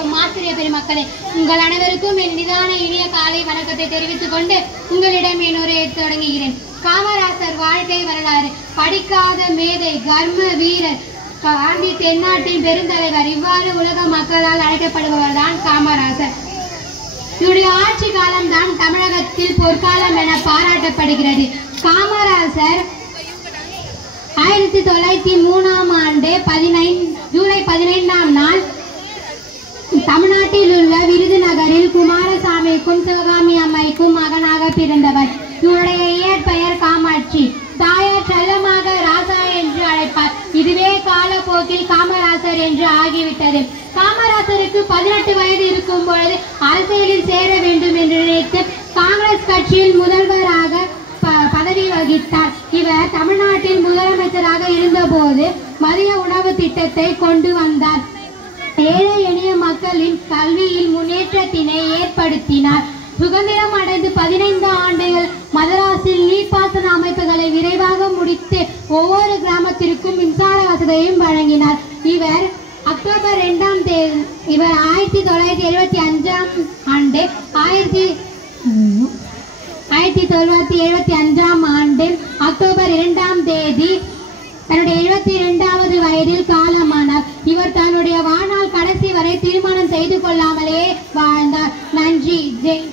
வணக்கம் ஆசிரியர் பெருமக்களே. உங்கள் அனைவருக்கும் என் நிதான இனிய காலை வணக்கத்தை தெரிவித்துக் கொண்டு உங்களிடம் என் உரையை தொடங்குகிறேன். காமராசர் வாழ்க்கை வரலாறு. படிக்காத மேதை, கர்ம வீரர், காந்தி தென்னாட்டின் பெருந்தலைவர், இவ்வாறு உலக மக்களால் அழைக்கப்படுபவர் தான் காமராசர். இவருடைய ஆட்சி காலம் தான் தமிழகத்தில் பொற்காலம் என பாராட்டப்படுகிறது. காமராசர் 1903ஆம் ஆண்டு ஜூலை 15ஆம் நாள் தமிழ்நாட்டில் உள்ள விருதுநகரில் குமாரசாமிக்கும் சிவகாமி அம்மைக்கும் மகனாக பிறந்தவர். இவருடைய இயற்பெயர் காமாட்சி. தாயார் செல்லமாக ராசா என்று அழைப்பார். இதுவே காலப்போக்கில் காமராசர் என்று ஆகிவிட்டது. காமராசருக்கு 18 வயது இருக்கும் பொழுது அரசியலில் சேர வேண்டும் என்று நினைத்து காங்கிரஸ் கட்சியில் முதல்வராக பதவி வகித்தார். இவர் தமிழ்நாட்டில் முதலமைச்சராக இருந்தபோது மதிய உணவு திட்டத்தை கொண்டு வந்தார். ஏழை எளிய மக்களின் கல்வியில் முன்னேற்றத்தினை ஏற்படுத்தினார். சுதந்திரம் அடைந்து 15 ஆண்டுகள் மதராஸில் நீர்ப்பாசன அமைப்புகளை விரைவாக முடித்து ஒவ்வொரு கிராமத்திற்கும் மின்சார வசதியையும் வழங்கினார். இவர் அக்டோபர் 2ஆம் தேதி 1975ஆம் ஆண்டு 1975ஆம் ஆண்டு அக்டோபர் 2ஆம் தேதி தன்னுடைய 72வது வயதில் காலமானார். இவர் தன்னுடைய வாழ்நாள் கடைசி வரை திருமணம் செய்து கொள்ளாமலே வாழ்ந்தார். நன்றி. ஜெய்.